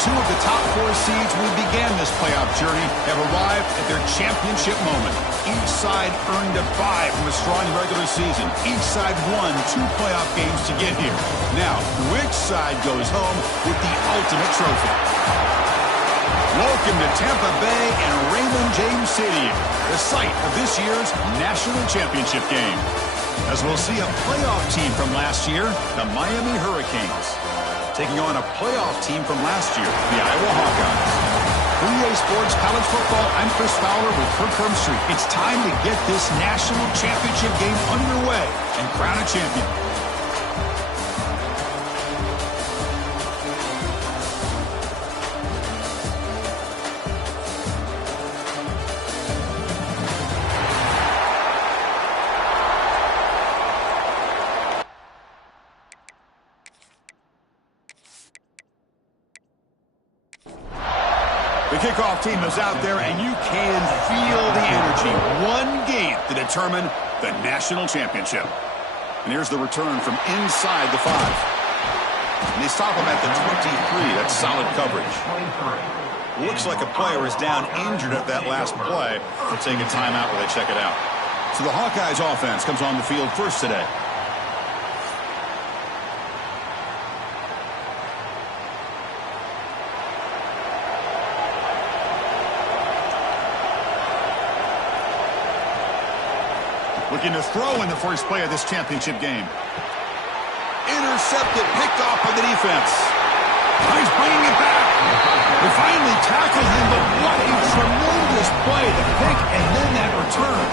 Two of the top 4 seeds who began this playoff journey have arrived at their championship moment. Each side earned a bye from a strong regular season. Each side won 2 playoff games to get here. Now, which side goes home with the ultimate trophy? Welcome to Tampa Bay and Raymond James Stadium, the site of this year's national championship game. As we'll see a playoff team from last year, the Miami Hurricanes, taking on a playoff team from last year, the Iowa Hawkeyes. For EA Sports College Football, I'm Chris Fowler with Kirk Herbstreit. It's time to get this national championship game underway and crown a champion. The kickoff team is out there, and you can feel the energy. One game to determine the national championship. And here's the return from inside the 5. And they stop him at the 23. That's solid coverage. Looks like a player is down injured at that last play. They'll take a timeout where they check it out. So the Hawkeyes offense comes on the field first today. Looking to throw in the first play of this championship game. Intercepted, picked off by the defense. He's bringing it back. They finally tackled him, but what a tremendous play. The pick and then that return.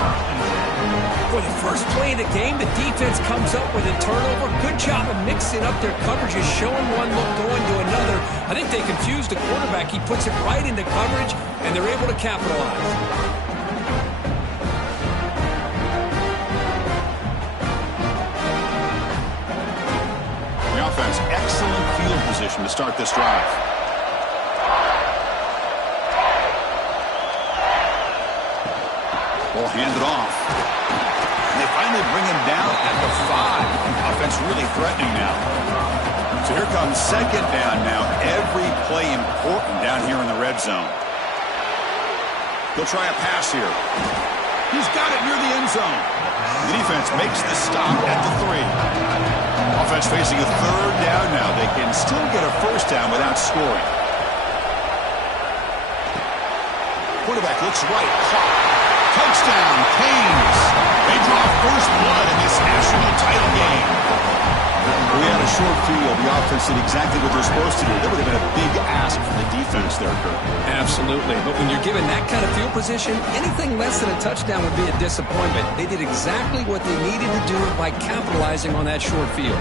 For the first play of the game, the defense comes up with a turnover. Good job of mixing up their coverages, showing one look, going to another. I think they confused the quarterback. He puts it right into coverage, and they're able to capitalize. Excellent field position to start this drive. Ball handed off. And they finally bring him down at the 5. Offense really threatening now. So here comes second down now. Every play important down here in the red zone. They'll try a pass here. He's got it near the end zone. The defense makes the stop at the 3. Offense facing a third down now. They can still get a first down without scoring. Quarterback looks right. Caught. Touchdown, Canes. They draw first blood in this national title game. We had a short field. The offense did exactly what they're supposed to do. That would have been a big ask for the defense there, Kirk. Absolutely. But when you're given that kind of field position, anything less than a touchdown would be a disappointment. They did exactly what they needed to do by capitalizing on that short field.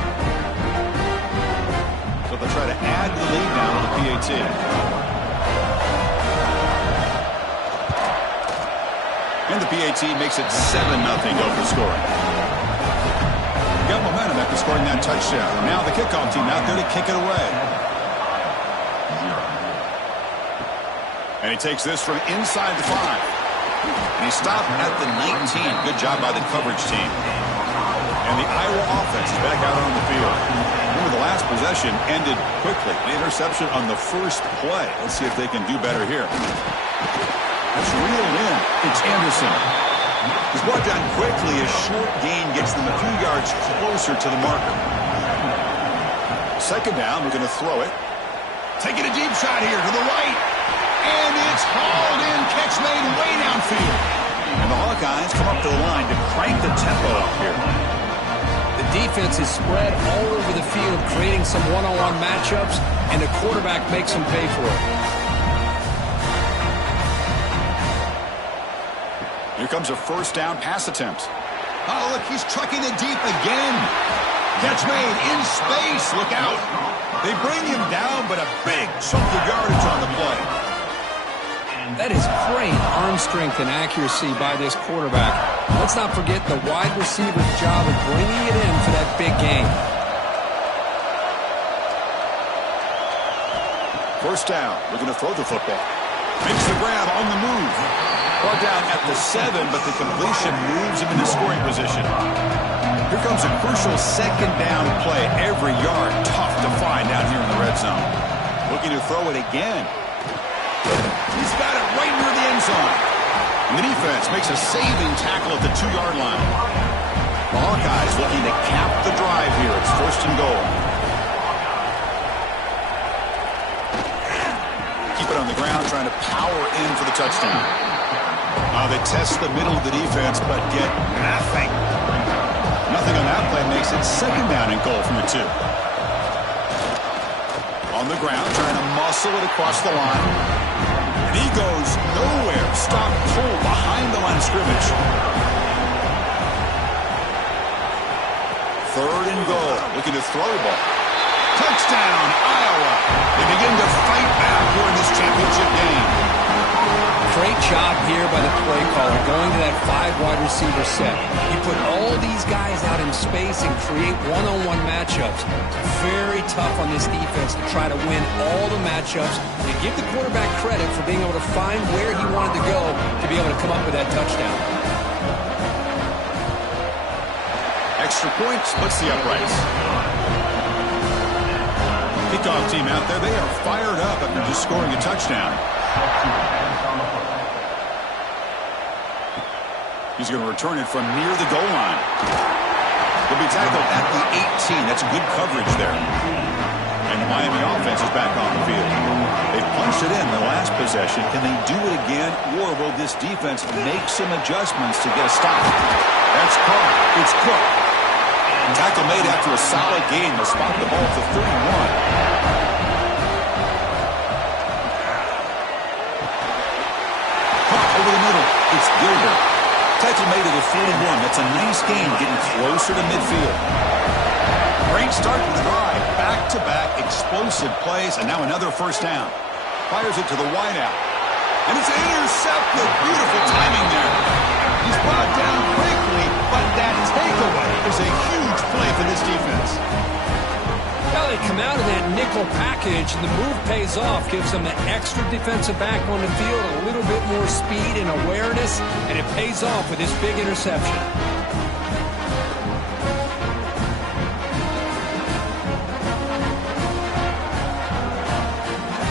So they'll try to add to the lead now with the PAT. And the PAT makes it 7-0 over scoring. Got momentum after scoring that touchdown. Now the kickoff team out there to kick it away. And he takes this from inside the 5. And he stopped at the 19. Good job by the coverage team. And the Iowa offense is back out on the field. Remember, the last possession ended quickly. An interception on the first play. Let's see if they can do better here. That's reeled in. It's Anderson. He's brought down quickly. A short gain gets them a few yards closer to the marker. Second down, we're going to throw it. Taking a deep shot here to the right. And it's hauled in. Catch made way downfield. And the Hawkeyes come up to the line to crank the tempo up here. The defense is spread all over the field, creating some one-on-one matchups, and the quarterback makes them pay for it. Here comes a first down pass attempt. Oh, look, he's trucking it deep again. Catch made in space. Look out. They bring him down, but a big chunk of yardage on the play. That is great arm strength and accuracy by this quarterback. Let's not forget the wide receiver's job of bringing it in for that big game. First down. Looking to throw the football. Makes the grab on the move. Brought down at the 7, but the completion moves him into scoring position. Here comes a crucial second down play. Every yard tough to find down here in the red zone. Looking to throw it again. He's got it right near the end zone. And the defense makes a saving tackle at the 2-yard line. The Hawkeyes looking to cap the drive here. It's 1st and goal. Keep it on the ground, trying to power in for the touchdown. They test the middle of the defense, but get nothing. Nothing on that play makes it 2nd down and goal from the 2. On the ground, trying to muscle it across the line. And he goes nowhere. Stop pull behind the line of scrimmage. 3rd and goal. Looking to throw the ball. Touchdown, Iowa. They begin to fight back here in this championship game. Great job here by the play caller, going to that 5-wide receiver set. He put all these guys out in space and create one-on-one matchups. Very tough on this defense to try to win all the matchups and give the quarterback credit for being able to find where he wanted to go to be able to come up with that touchdown. Extra point splits the uprights. Kickoff team out there, they are fired up after just scoring a touchdown. He's going to return it from near the goal line. He'll be tackled at the 18. That's good coverage there. And the Miami offense is back on the field. They punched it in the last possession. Can they do it again, or will this defense make some adjustments to get a stop? That's caught. It's Cook. Tackle made after a solid gain. They'll spot the ball to 31. Caught over the middle. It's Gilbert. Tackle made at the 41. That's a nice gain, getting closer to midfield. Great start to the drive. Back-to-back explosive plays, and now another 1st down. Fires it to the wideout. And it's intercepted. Beautiful timing there. He's brought down quickly, but that takeaway is a huge play for this defense. Well, they come out of that nickel package, and the move pays off, gives them an extra defensive back on the field, a little bit more speed and awareness, and it pays off with this big interception.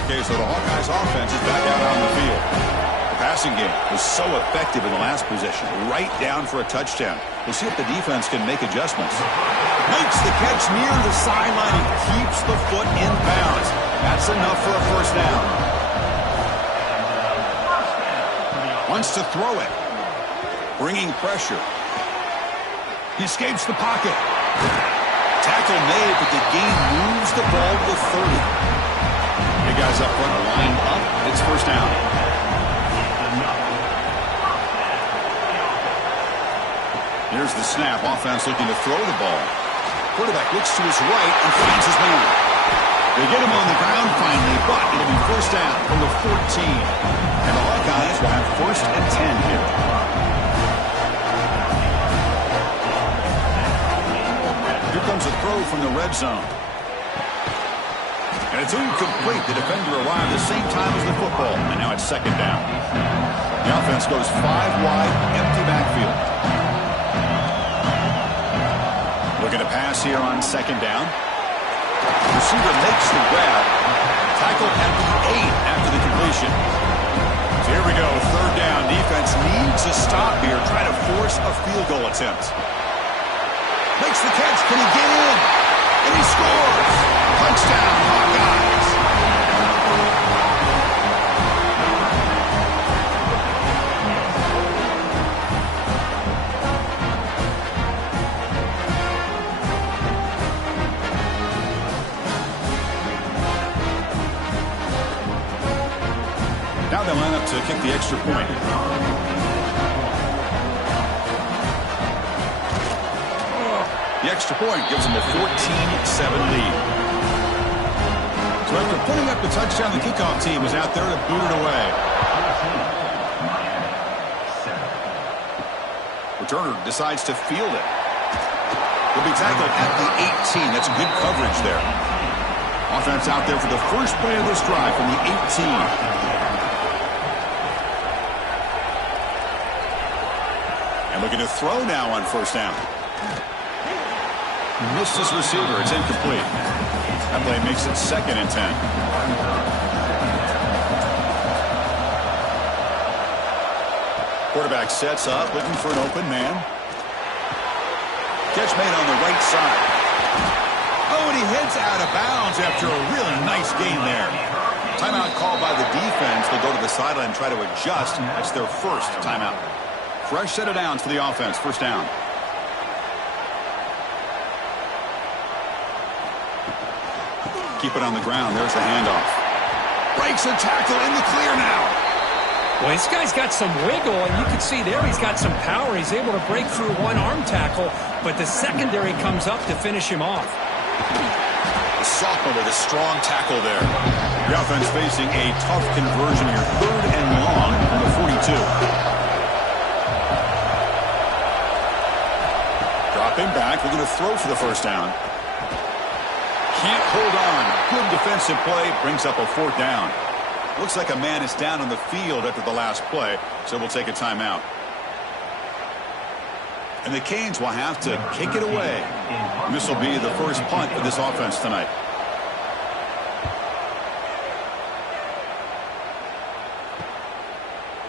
Okay, so the Hawkeyes offense is back out on the field. The passing game was so effective in the last possession, right down for a touchdown. We'll see if the defense can make adjustments. Makes the catch near the sideline and keeps the foot in bounds. That's enough for a 1st down. Wants to throw it. Bringing pressure. He escapes the pocket. Tackle made, but the gain moves the ball to the 30. The guys up front line up. It's 1st down. Here's the snap. Offense looking to throw the ball. Quarterback looks to his right and finds his man. They get him on the ground finally, but it'll be 1st down from the 14. And the Hawkeyes will have 1st and 10 here. Here comes a throw from the red zone. And it's incomplete. The defender arrived the same time as the football. And now it's 2nd down. The offense goes 5 wide, empty backfield. Looking to pass here on 2nd down. Receiver makes the grab. Tackle at the 8 after the completion. So here we go, 3rd down. Defense needs a stop here. Try to force a field goal attempt. Makes the catch. Can he get in? And he scores. Touchdown, Hawkeyes. Now they line up to kick the extra point. The extra point gives them a 14-7 lead. So after putting up the touchdown, the kickoff team is out there to boot it away. Returner decides to field it. Will be tackled at the 18. That's good coverage there. Offense out there for the first play of this drive from the 18. And looking to throw now on 1st down. Missed his receiver. It's incomplete. That play makes it 2nd and 10. Quarterback sets up, looking for an open man. Catch made on the right side. Oh, and he heads out of bounds after a really nice gain there. Timeout called by the defense. They'll go to the sideline and try to adjust. That's their first timeout. Fresh set of downs for the offense. First down. Keep it on the ground. There's the handoff. Breaks a tackle in the clear now. Well, this guy's got some wiggle, and you can see there he's got some power. He's able to break through one arm tackle, but the secondary comes up to finish him off. The sophomore with a strong tackle there. The offense facing a tough conversion here. 3rd and long from the 42. Dropping back. We're going to throw for the first down. Can't hold on. Good defensive play. Brings up a 4th down. Looks like a man is down on the field after the last play, so we'll take a timeout. And the Canes will have to kick it away. This will be the first punt for this offense tonight.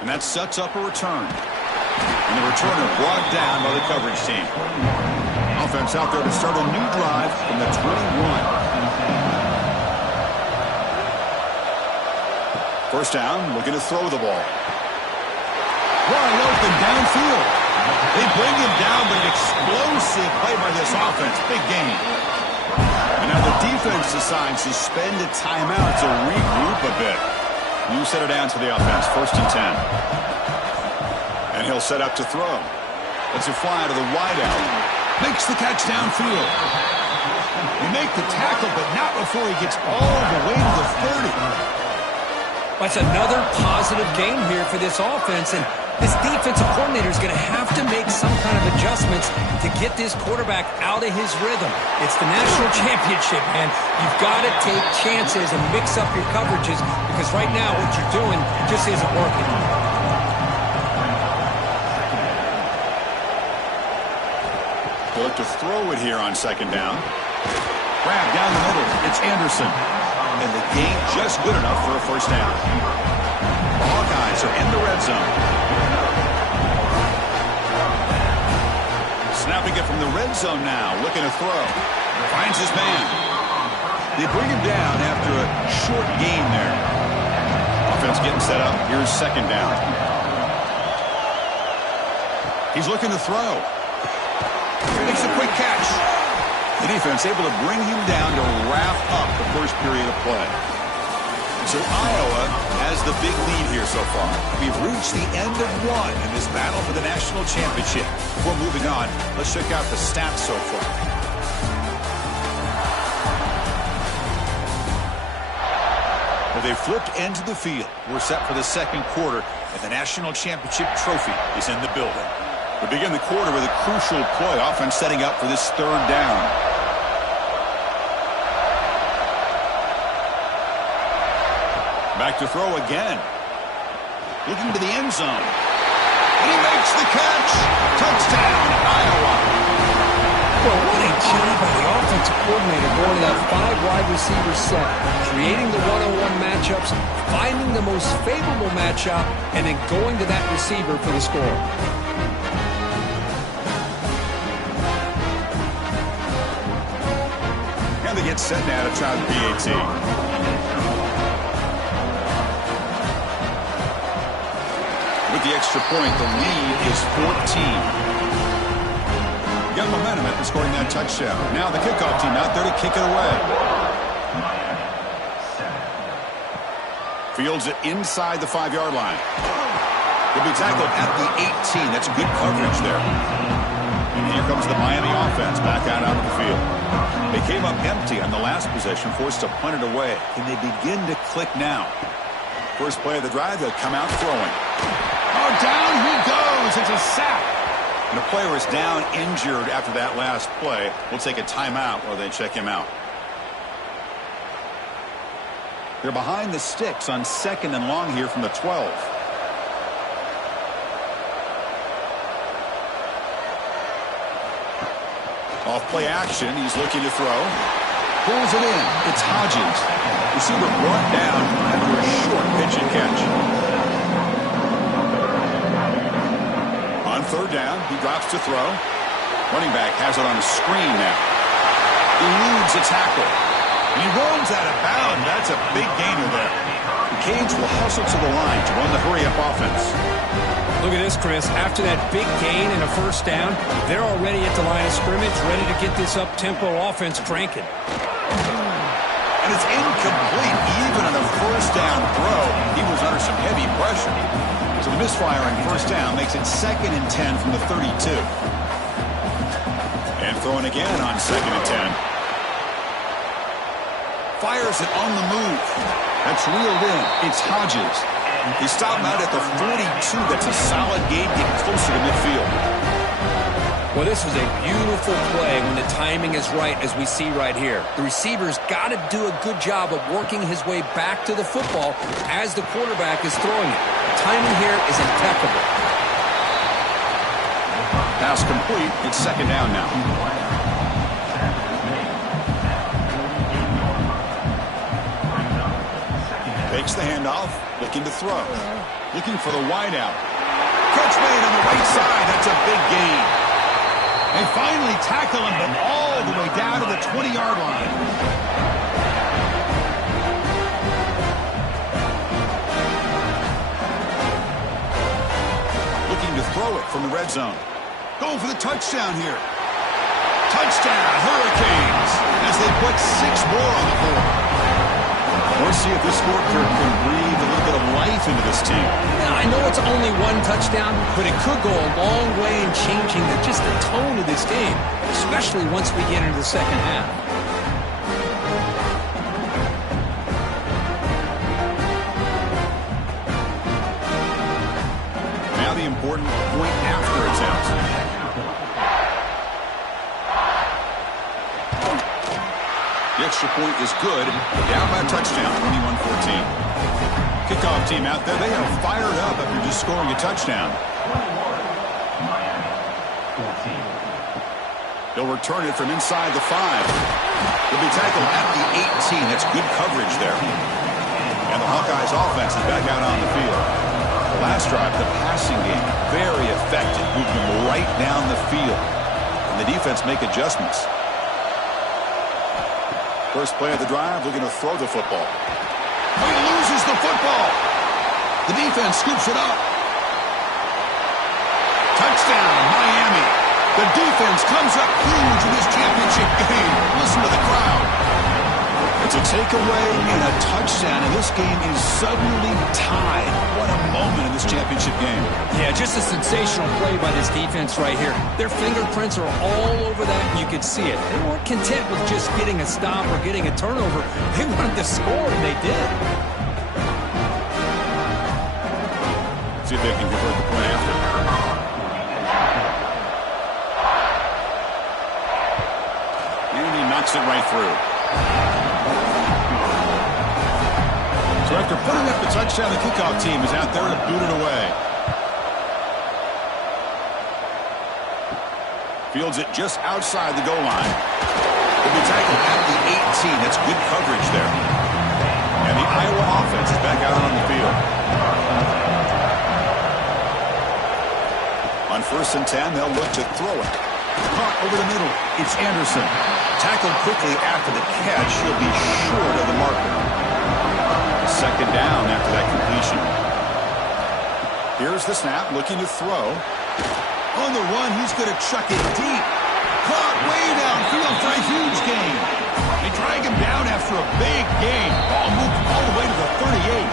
And that sets up a return. And the returner brought down by the coverage team. Offense out there to start a new drive from the 21. First down, looking to throw the ball. Wide open downfield. They bring him down, but an explosive play by this offense. Big game. And now the defense decides to spend a timeout to regroup a bit. New set of downs for the offense. 1st and 10. And he'll set up to throw. Lets it fly to the wideout. Makes the catch downfield. He make the tackle, but not before he gets all the way to the 30. That's another positive game here for this offense, and this defensive coordinator is going to have to make some kind of adjustments to get this quarterback out of his rhythm. It's the national championship, man. You've got to take chances and mix up your coverages, because right now what you're doing just isn't working. They'll look to throw it here on 2nd down. Grab down the middle. It's Anderson. And the gain just good enough for a first down. The Hawkeyes are in the red zone. Snapping it from the red zone now. Looking to throw. Finds his man. They bring him down after a short gain there. Offense getting set up. Here's 2nd down. He's looking to throw. Makes a quick catch. The defense able to bring him down to wrap up the first period of play. So Iowa has the big lead here so far. We've reached the end of one in this battle for the national championship. Before moving on, let's check out the stats so far. Well, they flipped into the field. We're set for the 2nd quarter, and the national championship trophy is in the building. We begin the quarter with a crucial play. Offense setting up for this 3rd down. Back to throw again. Looking to the end zone. And he makes the catch. Touchdown, Iowa. Well, what a job by the offensive coordinator going to that 5-wide receiver set, creating the one-on-one matchups, finding the most favorable matchup, and then going to that receiver for the score. And they get set now to try the PAT. With the extra point, the lead is 14. Got momentum after scoring that touchdown. Now the kickoff team out there to kick it away. Fields it inside the 5-yard line. He'll be tackled at the 18. That's good coverage there. And here comes the Miami offense back out onto the field. They came up empty on the last possession, forced to punt it away. Can they begin to click now? First play of the drive, they'll come out throwing. Oh, down he goes. It's a sack. And the player is down injured after that last play. We'll take a timeout while they check him out. They're behind the sticks on 2nd and long here from the 12. Off play action. He's looking to throw. Pulls it in. It's Hawkeyes. Receiver brought down after a short pitch and catch. looks to throw. Running back has it on a screen now. Eludes a tackle. He rolls out of bounds. That's a big gainer there. The Canes will hustle to the line to run the hurry-up offense. Look at this, Chris. After that big gain and a first down, they're already at the line of scrimmage, ready to get this up-tempo offense cranking. And it's incomplete. Even on the first down throw, he was under some heavy pressure. So the misfire on first down makes it 2nd and 10 from the 32. And throwing again on 2nd and 10. Fires it on the move. That's reeled in. It's Hawkeyes. He stopped him out at the 42. That's a solid gain, getting closer to midfield. Well, this was a beautiful play when the timing is right, as we see right here. The receiver's got to do a good job of working his way back to the football as the quarterback is throwing it. The timing here is impeccable. Pass complete. It's 2nd down now. Takes the handoff, looking to throw. Looking for the wideout. Catch made on the right side. That's a big gain. They finally tackle him, but all the way down to the 20-yard line. Looking to throw it from the red zone. Going for the touchdown here. Touchdown, Hurricanes, as they put 6 more on the board. Let's see if this score can breathe a little bit of life into this team. Now, I know it's only 1 touchdown, but it could go a long way in changing just the tone of this game, especially once we get into the second half. Now the important point after attempt. The extra point is good. Down by a touchdown, 21-14. Kickoff team out there, they are fired up after just scoring a touchdown. They'll return it from inside the 5. They'll be tackled at the 18. That's good coverage there. And the Hawkeyes offense is back out on the field. The last drive, the passing game, very effective, moving them right down the field. And the defense make adjustments. First play of the drive, looking to throw the football. Oh, he loses the football. The defense scoops it up. Touchdown, Miami. The defense comes up huge in this championship game. Listen to the crowd. It's a takeaway and a touchdown, and this game is suddenly tied. What a moment in this championship game. Yeah, just a sensational play by this defense right here. Their fingerprints are all over that, and you could see it. They weren't content with just getting a stop or getting a turnover. They wanted to score, and they did. See if they can convert the point after. And he knocks it right through. So after putting up the touchdown, the kickoff team is out there to boot it away. Fields it just outside the goal line. He'll be tackled at the 18. That's good coverage there. And the Iowa offense is back out on the field. On 1st and 10, they'll look to throw it. Caught over the middle. It's Anderson. Tackled quickly after the catch. He'll be short of the marker. 2nd down after that completion. Here's the snap, looking to throw. On the run, he's going to chuck it deep. Caught way downfield for a huge gain. They drag him down after a big gain. Ball moved all the way to the 38.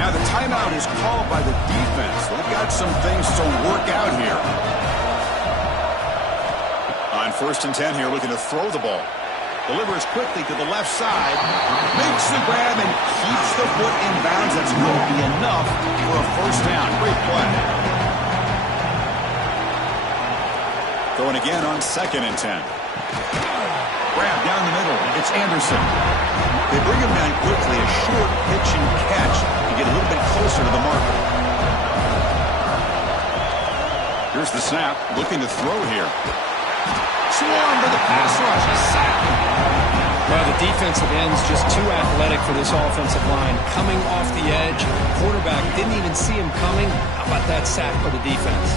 Now the timeout is called by the defense. They've got some things to work out here. On 1st and 10 here, looking to throw the ball. Delivers quickly to the left side. Makes the grab and keeps the foot in bounds. That's going to be enough for a first down. Great play. Throwing again on 2nd and 10. Grab down the middle. It's Anderson. They bring him down quickly. A short pitch and catch to get a little bit closer to the marker. Here's the snap. Looking to throw here. Swarm to the pass rush. A sack. Well, the defensive end's just too athletic for this offensive line. Coming off the edge, quarterback didn't even see him coming. How about that sack for the defense?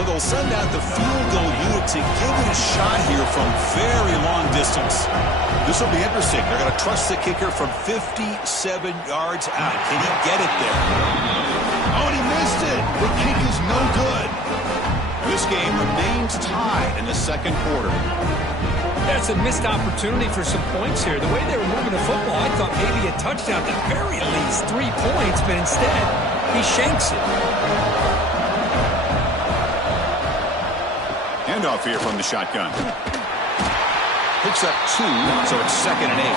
So they'll send out the field goal unit to give it a shot here from very long distance. This will be interesting. They're going to trust the kicker from 57 yards out. Can he get it there? Oh, and he missed it. The kick is no good. This game remains tied in the second quarter. That's a missed opportunity for some points here. The way they were moving the football, I thought maybe a touchdown, at the very least 3 points, but instead, he shanks it. Handoff here from the shotgun. Picks up 2, so it's 2nd and 8.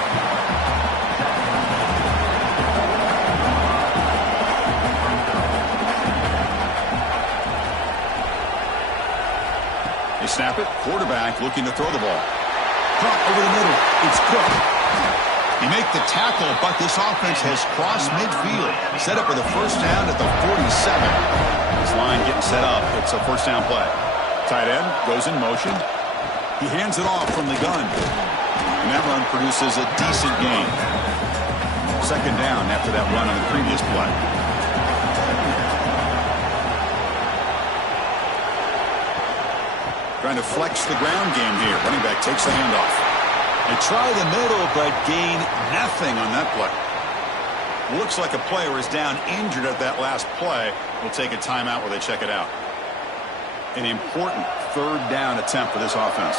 They snap it. Quarterback looking to throw the ball. Caught over the middle. It's Cook. He make the tackle, but this offense has crossed midfield. Set up for the first down at the 47. This line getting set up. It's a first down play. Tight end goes in motion. He hands it off from the gun. And that run produces a decent gain. Second down after that run on the previous play. Trying to flex the ground game here. Running back takes the handoff. They try the middle, but gain nothing on that play. Looks like a player is down injured at that last play. We'll take a timeout while they check it out. An important third down attempt for this offense.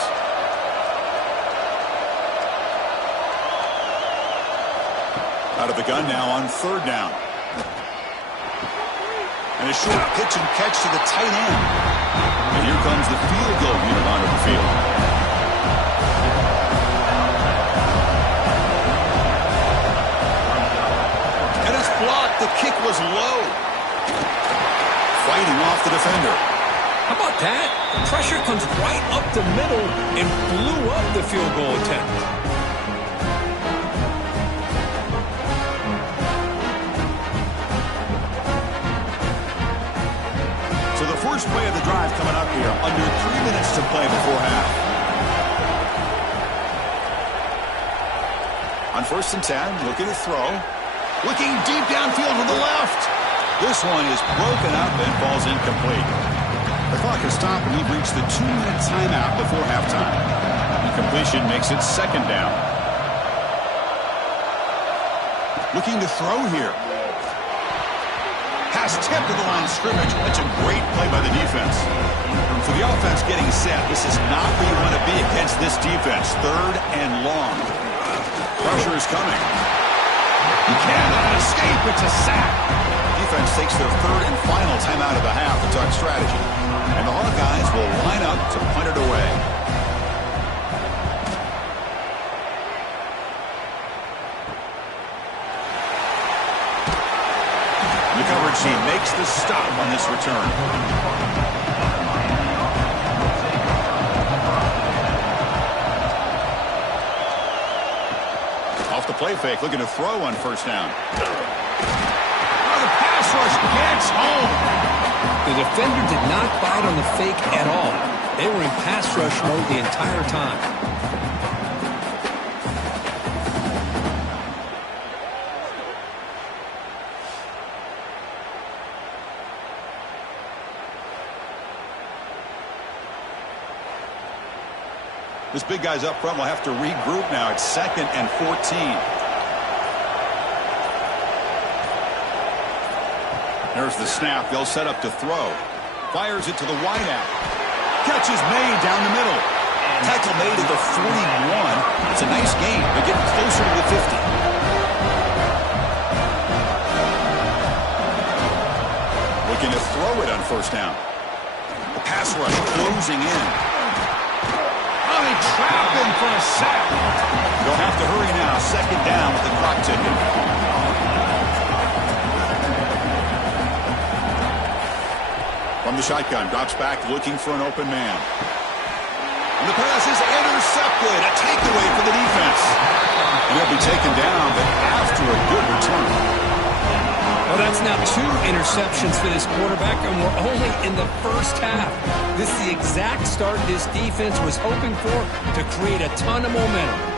Out of the gun now on third down. And a short pitch and catch to the tight end. And here comes the field goal unit onto the field. And it's blocked. The kick was low. Fighting off the defender. How about that? The pressure comes right up the middle and blew up the field goal attempt. So the first play of the drive coming up here. Under 3 minutes to play before half. On 1st and 10, looking to throw. Looking deep downfield to the left. This one is broken up and falls incomplete. The clock has stopped and we've reached the 2-minute timeout before halftime. Incompletion makes it second down. Looking to throw here. Pass tipped to the line of scrimmage. That's a great play by the defense. For the offense getting set, this is not where you want to be against this defense. 3rd and long. Pressure is coming. He cannot escape. It's a sack. Defense takes their 3rd and final timeout of the half to talk strategy. And the Hawkeyes will line up to punt it away. The coverage team makes the stop on this return. Off the play fake, looking to throw on 1st down. Oh, the pass rush gets home. The defender did not bite on the fake at all. They were in pass rush mode the entire time. This big guy's up front will have to regroup now. It's 2nd and 14. There's the snap. They'll set up to throw. Fires it to the wideout. Catch is made down the middle. Tackle made at the 41. It's a nice gain. They're getting closer to the 50. Looking to throw it on 1st down. The pass rush closing in. Oh, they trap him for a sack. They'll have to hurry now. 2nd down with the clock ticking. From the shotgun, drops back looking for an open man. And the pass is intercepted. A takeaway for the defense. And he'll be taken down, but after a good return. Well, that's now 2 interceptions for this quarterback, and we're only in the first half. This is the exact start this defense was hoping for to create a ton of momentum.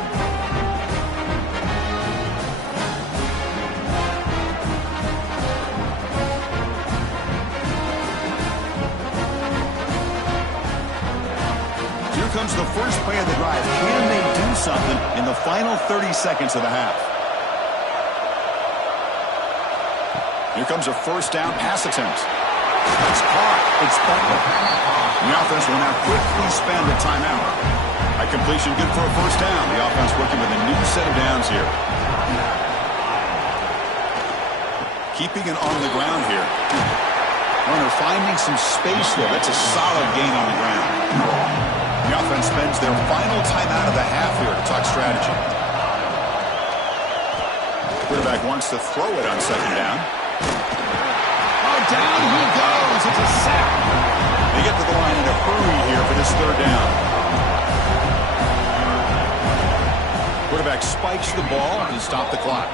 comes the first play of the drive. Can they do something in the final 30 seconds of the half? Here comes a first down pass attempt. It's caught. It's Butler. The offense will now quickly spend a timeout. A completion good for a first down. The offense working with a new set of downs here. Keeping it on the ground here. Runner finding some space there. That's a solid gain on the ground. The offense spends their final timeout of the half here to talk strategy. Quarterback wants to throw it on second down. Oh, down he goes. It's a sack. They get to the line in a hurry here for this third down. Quarterback spikes the ball to stop the clock.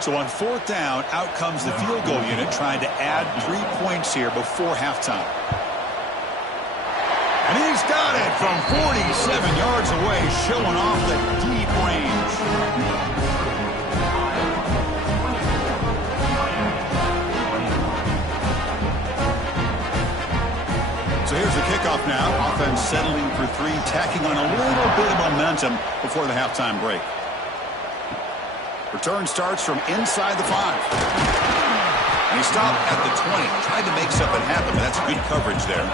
So on fourth down, out comes the field goal unit trying to add 3 points here before halftime. And he's got it from 47 yards away, showing off the deep range. So here's the kickoff now. Offense settling for 3, tacking on a little bit of momentum before the halftime break. Return starts from inside the 5. And he stopped at the 20. Tried to make something happen, but that's good coverage there.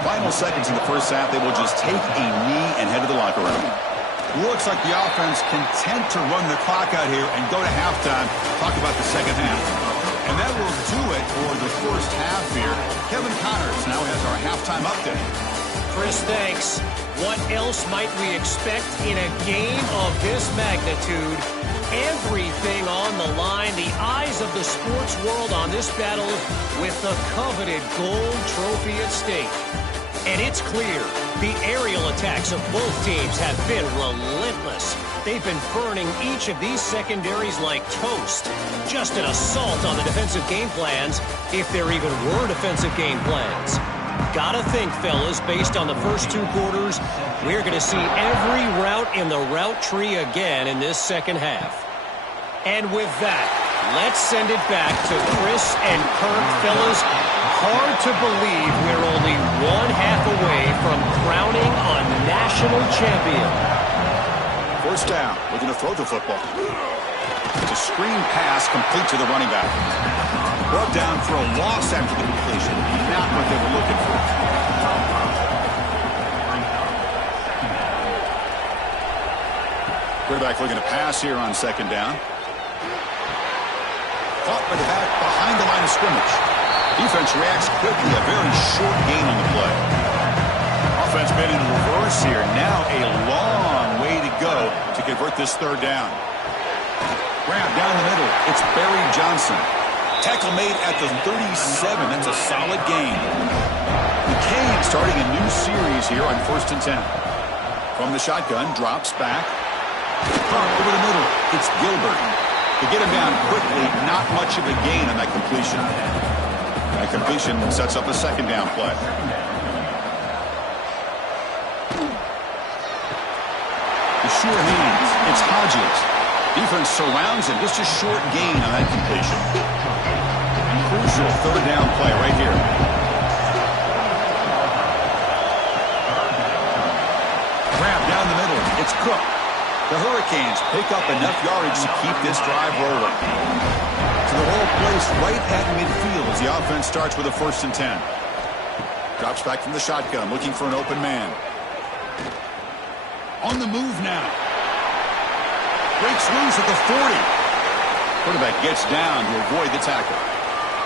Final seconds in the first half, they will just take a knee and head to the locker room. Looks like the offense content to run the clock out here and go to halftime. Talk about the second half. And that will do it for the first half here. Kevin Connors now has our halftime update. Chris, thanks. What else might we expect in a game of this magnitude? Everything on the line, the eyes of the sports world on this battle with the coveted gold trophy at stake. And it's clear, the aerial attacks of both teams have been relentless. They've been burning each of these secondaries like toast. Just an assault on the defensive game plans, if there even were defensive game plans. Gotta think, fellas, based on the first 2 quarters, we're going to see every route in the route tree again in this second half. And with that, let's send it back to Chris and Kirk. Fellas, hard to believe we're only 1/2 away from crowning a national champion. First down. We're going to throw the football. It's a screen pass complete to the running back. Brought down for a loss after the completion. Not what they were looking for. Quarterback looking to pass here on second down. Caught by the back behind the line of scrimmage. Defense reacts quickly. A very short gain on the play. Offense been in reverse here. Now a long way to go to convert this third down. Grab down the middle. It's Barry Johnson. Tackle made at the 37. That's a solid gain. McCain starting a new series here on 1st and 10. From the shotgun, drops back. Over the middle. It's Gilbert. To get him down quickly, not much of a gain on that completion. That completion sets up a second down play. The sure hands. It's Hawkeyes. Defense surrounds him. Just a short gain on that completion. Crucial third down play right here. Grab down the middle. It's Cook. The Hurricanes pick up enough yardage to keep this drive rolling. So the whole place right at midfield as the offense starts with a 1st and 10. Drops back from the shotgun, looking for an open man. On the move now. Breaks loose at the 40. Quarterback gets down to avoid the tackle.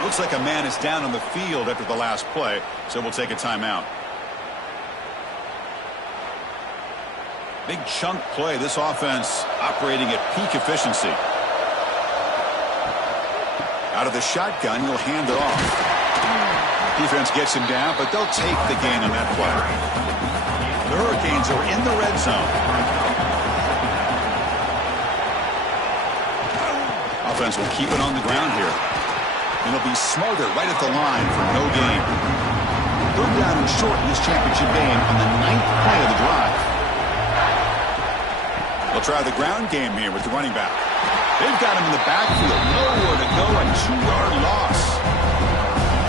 Looks like a man is down on the field after the last play, so we'll take a timeout. Big chunk play. This offense operating at peak efficiency. Out of the shotgun, he'll hand it off. Defense gets him down, but they'll take the gain on that play. The Hurricanes are in the red zone. Offense will keep it on the ground here. And they'll be smarter right at the line for no gain. Third down and short in this championship game on the 9th play of the drive. They'll try the ground game here with the running back. They've got him in the backfield. Nowhere to go, a 2-yard loss.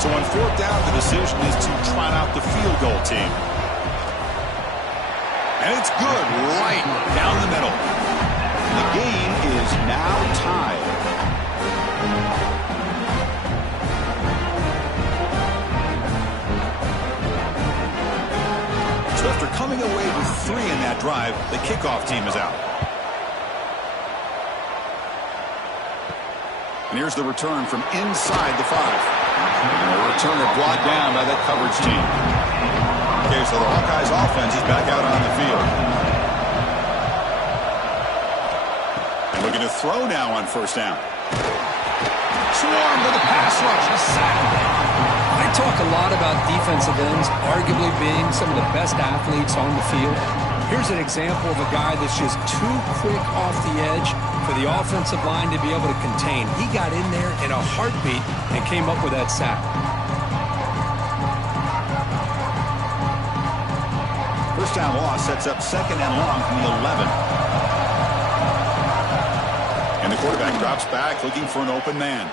So on fourth down, the decision is to trot out the field goal team. And it's good right down the middle. The game is now tied. So after coming away with 3 in that drive, the kickoff team is out. And here's the return from inside the 5. And the returner brought down by that coverage team. Okay, so the Hawkeyes offense is back out on the field. And looking to throw now on first down. Swarm with a pass rush. A sack. I talk a lot about defensive ends arguably being some of the best athletes on the field. Here's an example of a guy that's just too quick off the edge for the offensive line to be able to contain. He got in there in a heartbeat and came up with that sack. First down loss sets up 2nd and long from the 11. And the quarterback drops back looking for an open man.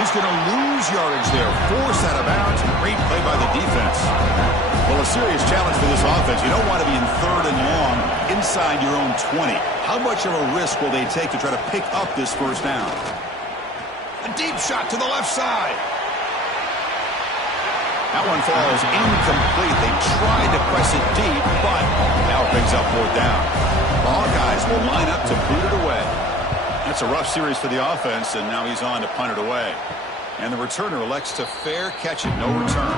He's going to lose yardage there. Forced out of bounds. Great play by the defense. Well, a serious challenge for this offense. You don't want to be in 3rd and long inside your own 20. How much of a risk will they take to try to pick up this first down? A deep shot to the left side. That one falls incomplete. They tried to press it deep, but now it brings up 4th down. The Hawkeyes will line up to boot it away. That's a rough series for the offense, and now he's on to punt it away. And the returner elects to fair catch it, no return.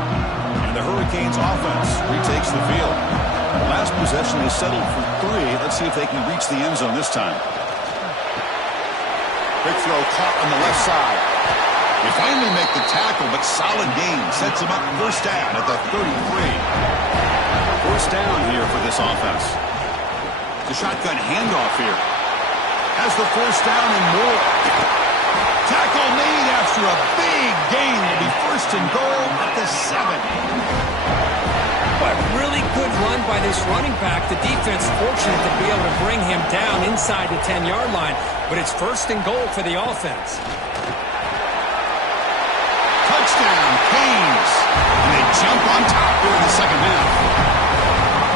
And the Hurricanes offense retakes the field. The last possession they settled for 3. Let's see if they can reach the end zone this time. Quick throw caught on the left side. They finally make the tackle, but solid gain sets him up first down at the 33. First down here for this offense. The shotgun handoff here. Has the first down and more. Tackle made after a big gain. Will be first and goal at the 7. But really good run by this running back. The defense fortunate to be able to bring him down inside the 10-yard line. But it's first and goal for the offense. Touchdown, Hawkeyes. And they jump on top here in the second half.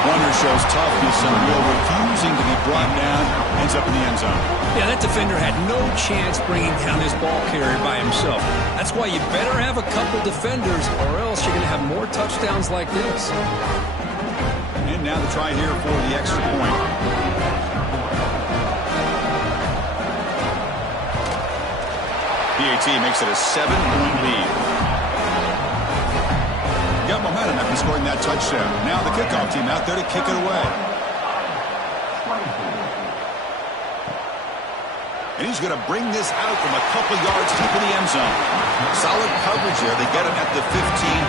Runner shows toughness and will, refusing to be brought down. Ends up in the end zone. Yeah, that defender had no chance bringing down this ball carrier by himself. That's why you better have a couple defenders, or else you're going to have more touchdowns like this. And now the try here for the extra point. PAT makes it a 7-point lead. Got momentum after scoring that touchdown. Now the kickoff team out there to kick it away. And he's going to bring this out from a couple yards deep in the end zone. Solid coverage there. They get him at the 15.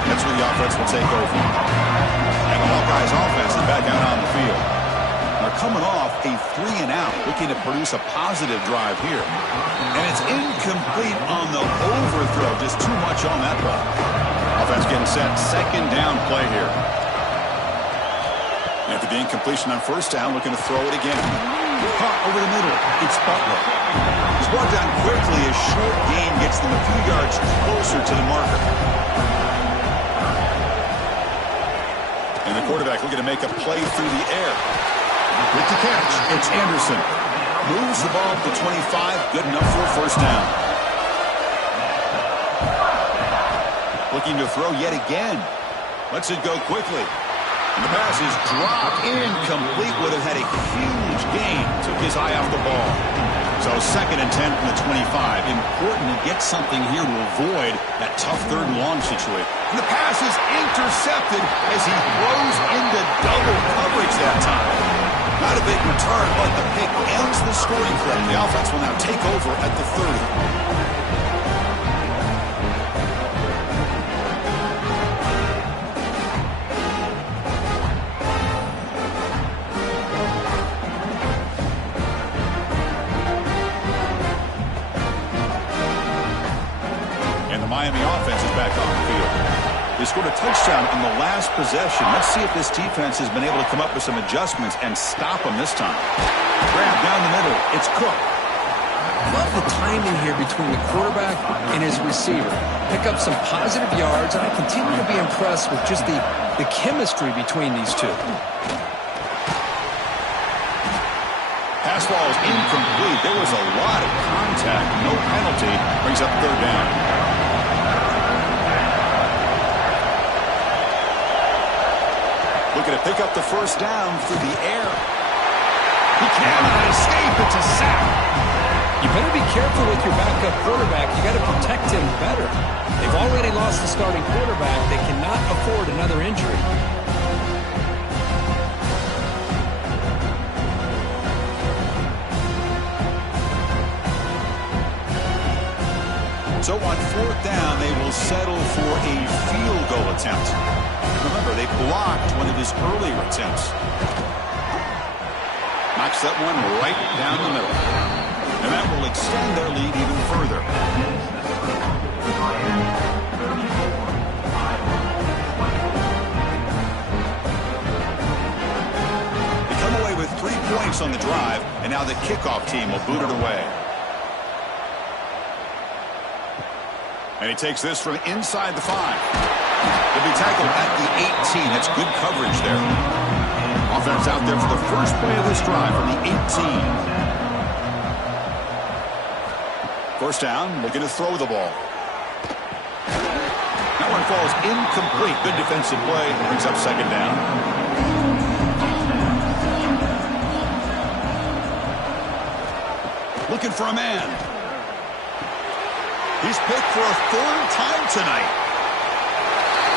That's where the offense will take over. And the Hawkeyes offense is back out on the field. They're coming off a 3-and-out, looking to produce a positive drive here. And it's incomplete on the overthrow. Just too much on that ball. Offense getting set. Second down play here. And after the incompletion on first down, looking to throw it again. Caught over the middle. It's Butler. He's brought down quickly. A short gain gets them a few yards closer to the marker. And the quarterback looking to make a play through the air. With the catch, it's Anderson. Moves the ball up to 25. Good enough for a first down. Looking to throw yet again. Lets it go quickly. And the pass is dropped incomplete. Would have had a huge gain. Took his eye off the ball. So 2nd and 10 from the 25. Important to get something here to avoid that tough 3rd and long situation. And the pass is intercepted as he throws into double coverage that time. Not a big return, but the pick ends the scoring clip. The offense will now take over at the 30. Miami offense is back on the field. They scored a touchdown on the last possession. Let's see if this defense has been able to come up with some adjustments and stop them this time. Grab down the middle. It's Cook. Love the timing here between the quarterback and his receiver. Pick up some positive yards, and I continue to be impressed with just the chemistry between these two. This ball is incomplete. There was a lot of contact. No penalty. Brings up third down. Looking to pick up the first down through the air. He cannot escape. It's a sack. You better be careful with your backup quarterback. You got to protect him better. They've already lost the starting quarterback. They cannot afford another injury. So on fourth down, they will settle for a field goal attempt. Remember, they blocked one of his earlier attempts. Knocks that one right down the middle. And that will extend their lead even further. They come away with 3 points on the drive, and now the kickoff team will boot it away. And he takes this from inside the 5. He'll be tackled at the 18. That's good coverage there. Offense out there for the first play of this drive from the 18. First down, looking to throw the ball. That one falls incomplete. Good defensive play. Brings up second down. Looking for a man. He's picked for a third time tonight.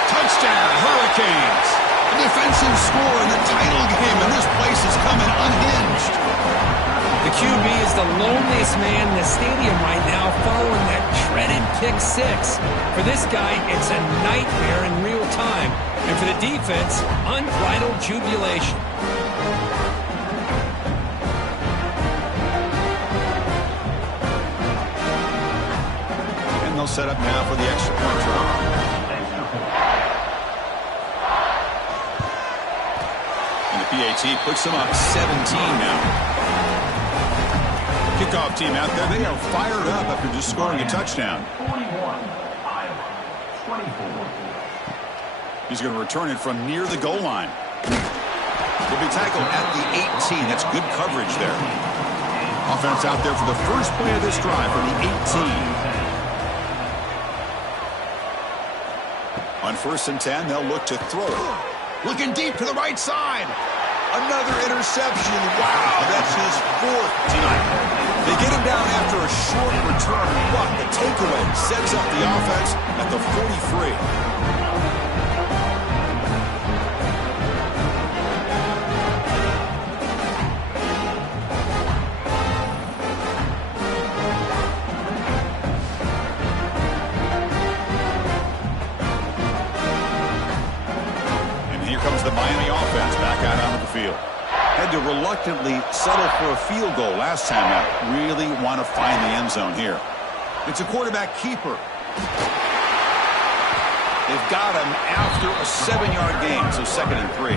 Touchdown, Hurricanes. A defensive score in the title game, and this place is coming unhinged. The QB is the loneliest man in the stadium right now following that shredded pick 6. For this guy, it's a nightmare in real time. And for the defense, unbridled jubilation. They'll set up now for the extra point try. And the PAT puts them up 17 now. Kickoff team out there, they are fired up after just scoring a touchdown. He's going to return it from near the goal line. He'll be tackled at the 18. That's good coverage there. Offense out there for the first play of this drive from the 18. On 1st and 10, they'll look to throw. Looking deep to the right side. Another interception. Wow, that's his 4th tonight. They get him down after a short return, but the takeaway sets up the offense at the 43. The Miami offense back out onto the field. Had to reluctantly settle for a field goal last time out. Really want to find the end zone here. It's a quarterback keeper. They've got him after a 7-yard gain, so 2nd and 3.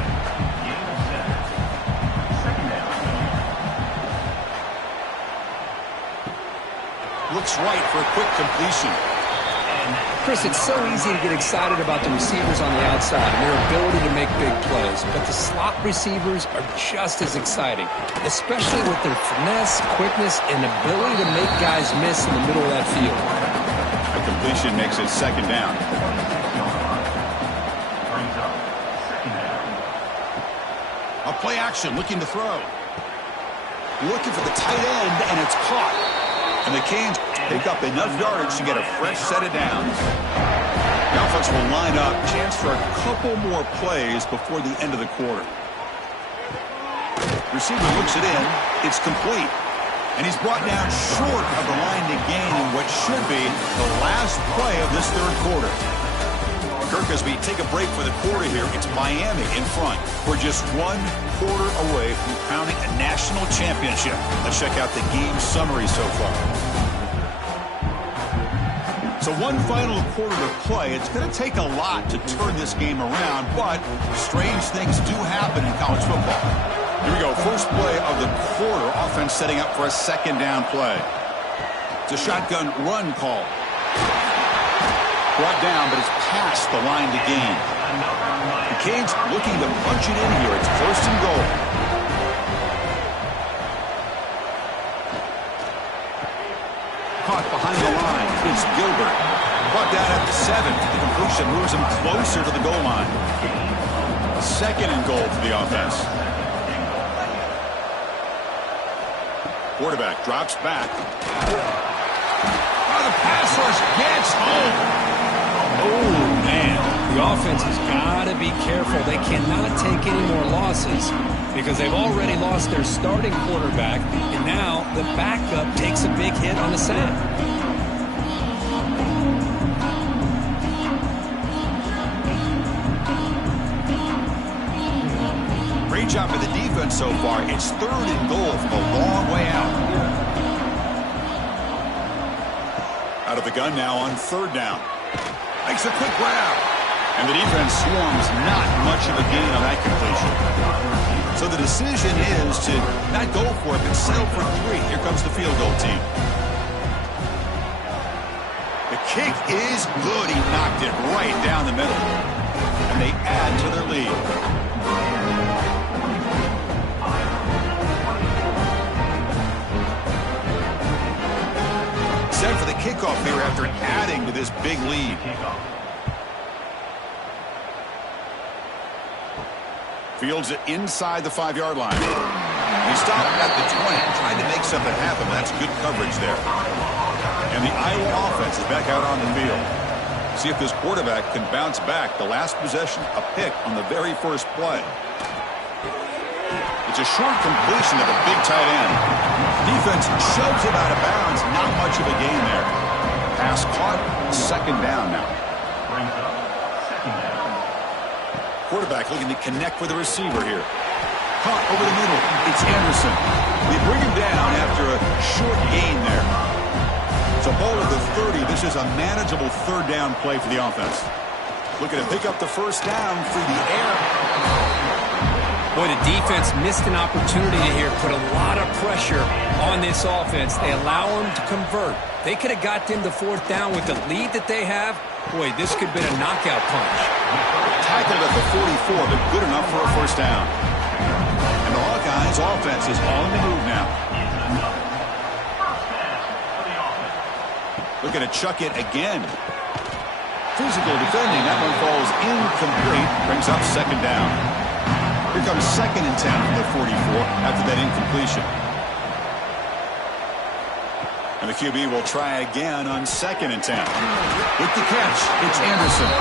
Looks right for a quick completion. Chris, it's so easy to get excited about the receivers on the outside and their ability to make big plays, but the slot receivers are just as exciting, especially with their finesse, quickness, and ability to make guys miss in the middle of that field. A completion makes it 2nd down. A play action, looking to throw. Looking for the tight end, and it's caught. And the Canes pick up enough yardage to get a fresh set of downs. The offense will line up. Chance for a couple more plays before the end of the quarter. Receiver looks it in. It's complete. And he's brought down short of the line to gain in what should be the last play of this 3rd quarter. Kirk, as we take a break for the quarter here, it's Miami in front. We're just 1 quarter away from crowning a national championship. Let's check out the game summary so far. So 1 final quarter to play. It's going to take a lot to turn this game around, but strange things do happen in college football. Here we go. First play of the quarter. Offense setting up for a 2nd down play. It's a shotgun run call. Brought down, but it's past the line to gain. The Canes looking to punch it in here. It's 1st and goal. caught behind the line. It's Gilbert. Brought down at the 7. The completion moves him closer to the goal line. 2nd and goal for the offense. Quarterback drops back. Oh, the pass rush gets home. Oh, man. The offense has got to be careful. They cannot take any more losses because they've already lost their starting quarterback, and now the backup takes a big hit on the sack. Great job for the defense so far. It's 3rd and goal from a long way out. Out of the gun now on 3rd down. Makes a quick grab. And the defense swarms not much of a gain on that completion. So the decision is to not go for it, but settle for 3. Here comes the field goal team. The kick is good. He knocked it right down the middle. And they add to their lead. Set for the kickoff here after adding to this big lead. Fields it inside the 5-yard line. He stopped at the 20, trying to make something happen. That's good coverage there. And the Iowa offense is back out on the field. See if this quarterback can bounce back. The last possession, a pick on the very first play. It's a short completion of a big tight end. Defense shoves him out of bounds. Not much of a gain there. Pass caught. 2nd down now. Quarterback looking to connect with the receiver here. Caught over the middle. It's Anderson. They bring him down after a short gain there. So ball at the 30. This is a manageable 3rd down play for the offense. Looking to pick up the 1st down through the air. Boy, the defense missed an opportunity here, put a lot of pressure on this offense. They allow them to convert. They could have got them to 4th down with the lead that they have. Boy, this could have been a knockout punch. Tackled at the 44, but good enough for a 1st down. And the Hawkeyes offense is on the move now. Looking to chuck it again. Physical defending. That one falls incomplete. Brings up 2nd down. Here comes 2nd and 10 from the 44 after that incompletion. And the QB will try again on 2nd and 10. With the catch, it's Anderson.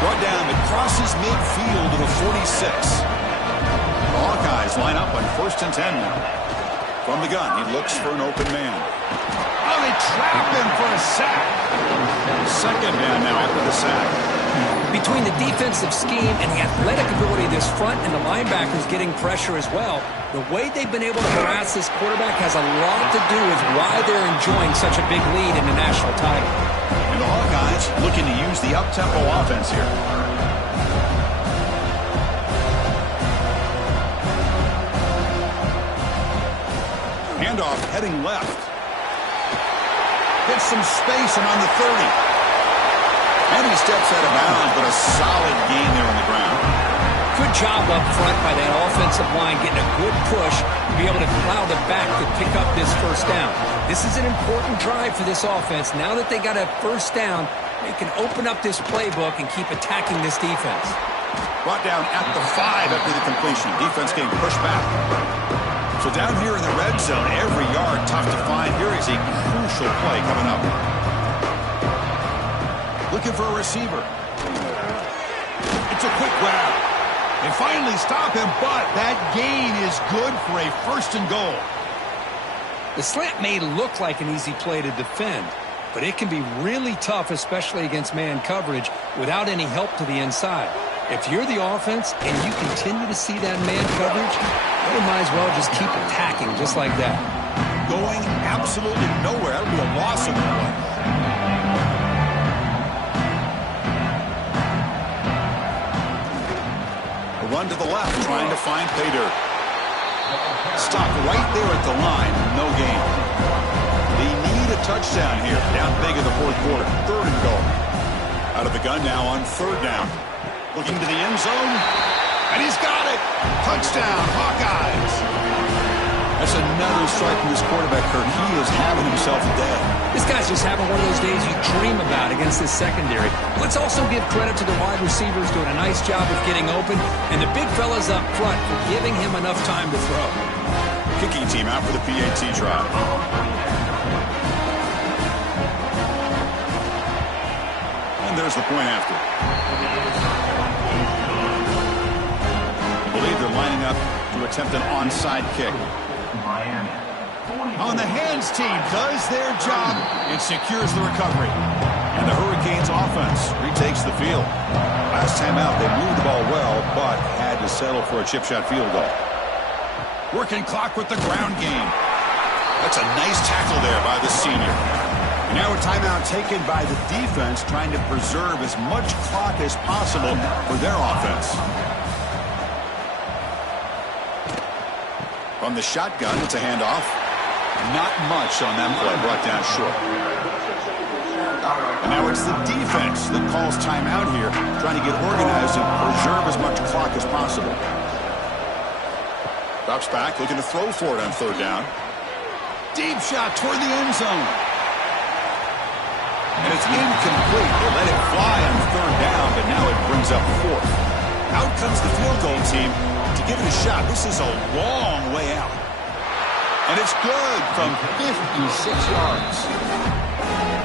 Brought down crosses midfield to the 46. The Hawkeyes line up on 1st and 10 now. From the gun, he looks for an open man. Oh, they trap him for a sack. 2nd down now after the sack. Between the defensive scheme and the athletic ability of this front and the linebackers getting pressure as well, the way they've been able to harass this quarterback has a lot to do with why they're enjoying such a big lead in the national title. And the Hawkeyes looking to use the up-tempo offense here. Handoff heading left. Gets some space and on the 30. And he steps out of bounds, but a solid gain there on the ground. Good job up front by that offensive line, getting a good push to be able to allow the back to pick up this 1st down. This is an important drive for this offense. Now that they got a 1st down, they can open up this playbook and keep attacking this defense. Brought down at the 5 after the completion. Defense getting pushed back. So down here in the red zone, every yard tough to find. Here is a crucial play coming up. Looking for a receiver. It's a quick grab. They finally stop him, but that gain is good for a 1st and goal. The slant may look like an easy play to defend, but it can be really tough, especially against man coverage, without any help to the inside. If you're the offense and you continue to see that man coverage, you might as well just keep attacking just like that. Going absolutely nowhere. That'll be a loss of the play. Run to the left, trying to find pay dirt. Stop right there at the line, no gain. They need a touchdown here, down big in the 4th quarter. 3rd and goal. Out of the gun now on 3rd down. Looking to the end zone, and he's got it. Touchdown, Hawkeyes. That's another strike from this quarterback, Kirk. He is having himself a day. This guy's just having one of those days you dream about against this secondary. Let's also give credit to the wide receivers doing a nice job of getting open, and the big fellas up front for giving him enough time to throw. Kicking team out for the PAT drive. And there's the point after. I believe they're lining up to attempt an onside kick. On the hands team does their job and secures the recovery. And the Hurricanes offense retakes the field. Last time out, they moved the ball well, but had to settle for a chip shot field goal. Working clock with the ground game. That's a nice tackle there by the senior. And now a timeout taken by the defense, trying to preserve as much clock as possible for their offense. From the shotgun, it's a handoff. Not much on that play, brought down short. And now it's the defense that calls timeout here, trying to get organized and preserve as much clock as possible. Drops back, looking to throw for it on third down. Deep shot toward the end zone. And it's incomplete. They let it fly on third down, but now it brings up fourth. Out comes the field goal team to give it a shot. This is a long way out. And it's good from 56 yards.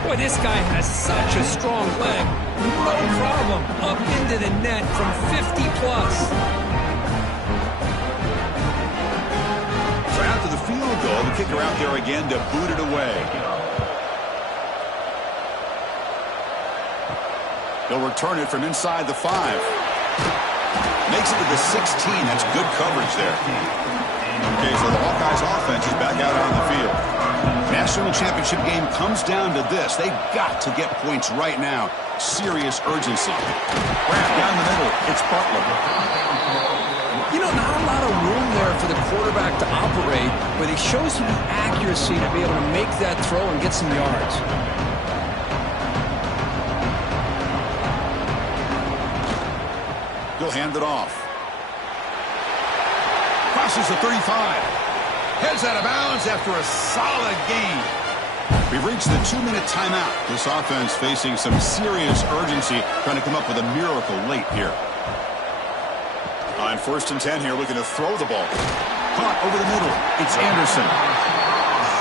Boy, this guy has such a strong leg. No problem. Up into the net from 50 plus. So after the field goal, the kicker out there again to boot it away. They'll return it from inside the 5. Makes it to the 16. That's good coverage there. Okay, so the Hawkeyes offense is back out on the field. National championship game comes down to this. They've got to get points right now. Serious urgency. Wrap down the middle. It's Butler. You know, not a lot of room there for the quarterback to operate, but he shows some accuracy to be able to make that throw and get some yards. He'll hand it off. Crosses the 35. Heads out of bounds after a solid gain. We've reached the 2-minute timeout. This offense facing some serious urgency, trying to come up with a miracle late here. On 1st and 10 here, looking to throw the ball. Caught over the middle. It's Anderson.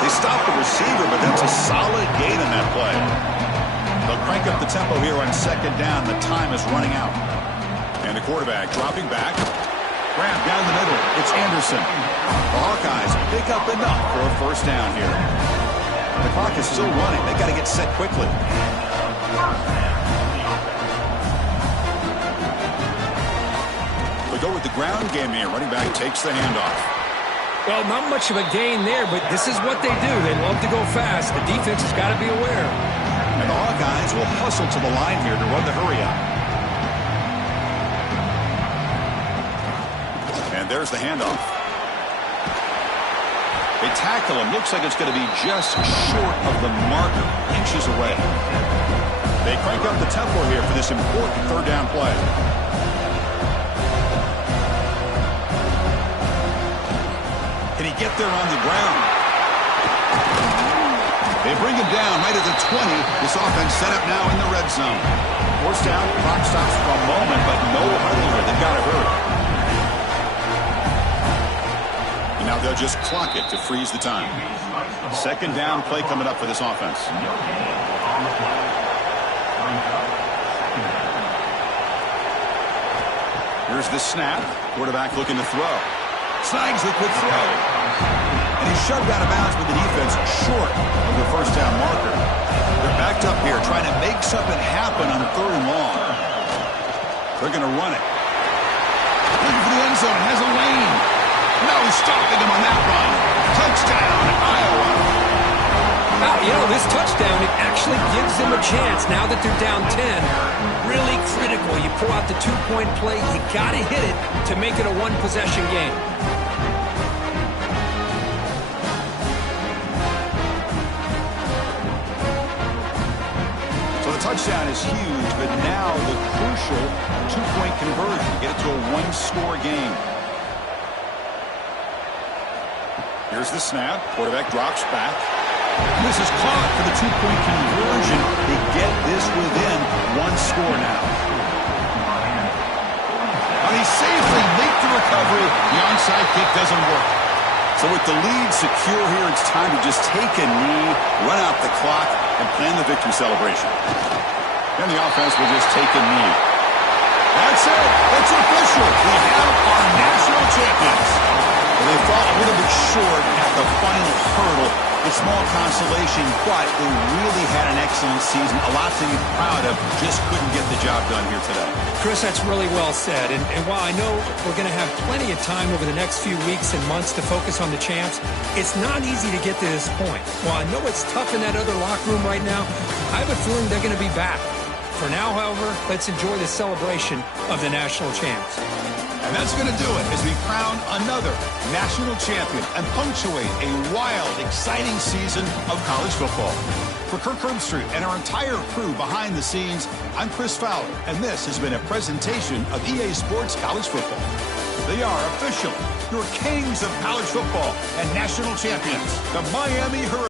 They stop the receiver, but that's a solid gain on that play. They'll crank up the tempo here on 2nd down. The time is running out. And the quarterback dropping back. Grab down the middle. It's Anderson. The Hawkeyes pick up enough for a 1st down here. The clock is still running. They got to get set quickly. We go with the ground game here. Running back takes the handoff. Well, not much of a gain there, but this is what they do. They love to go fast. The defense has got to be aware. And the Hawkeyes will hustle to the line here to run the hurry out. And there's the handoff. They tackle him. Looks like it's going to be just short of the marker, inches away. They crank up the tempo here for this important 3rd down play. Can he get there on the ground? They bring him down right at the 20. This offense set up now in the red zone. 4th down, clock stops for a moment, but no huddle here. They've got to hurry. And now they'll just clock it to freeze the time. 2nd down play coming up for this offense. Here's the snap. Quarterback looking to throw. Snags the quick throw. And he's shoved out of bounds with the defense short of the 1st down marker. They're backed up here trying to make something happen on 3rd and long. They're going to run it. Looking for the end zone. Has a lane. No stopping him on that run. Touchdown, Iowa. Wow, you know, this touchdown, it actually gives them a chance now that they're down 10. Really critical. You pull out the 2-point play, you got to hit it to make it a 1-possession game. So the touchdown is huge, but now the crucial 2-point conversion. Get it to a 1-score game. Here's the snap. Quarterback drops back. This is caught for the two-point conversion. They get this within one score now. And he safely leaped the recovery. The onside kick doesn't work. So with the lead secure here, it's time to just take a knee, run out the clock, and plan the victory celebration. And the offense will just take a knee. That's it. It's official. We have our national champions. Well, they fell a little bit short at the final hurdle. It's small consolation, but they really had an excellent season. A lot to be proud of. Just couldn't get the job done here today. Chris, that's really well said. And while I know we're going to have plenty of time over the next few weeks and months to focus on the champs, it's not easy to get to this point. While I know it's tough in that other locker room right now, I have a feeling they're going to be back. For now, however, let's enjoy the celebration of the national champs. And that's going to do it as we crown another national champion and punctuate a wild, exciting season of college football. For Kirk Herbstreit and our entire crew behind the scenes, I'm Chris Fowler, and this has been a presentation of EA Sports College Football. They are officially your kings of college football and national champions, the Miami Hurricanes.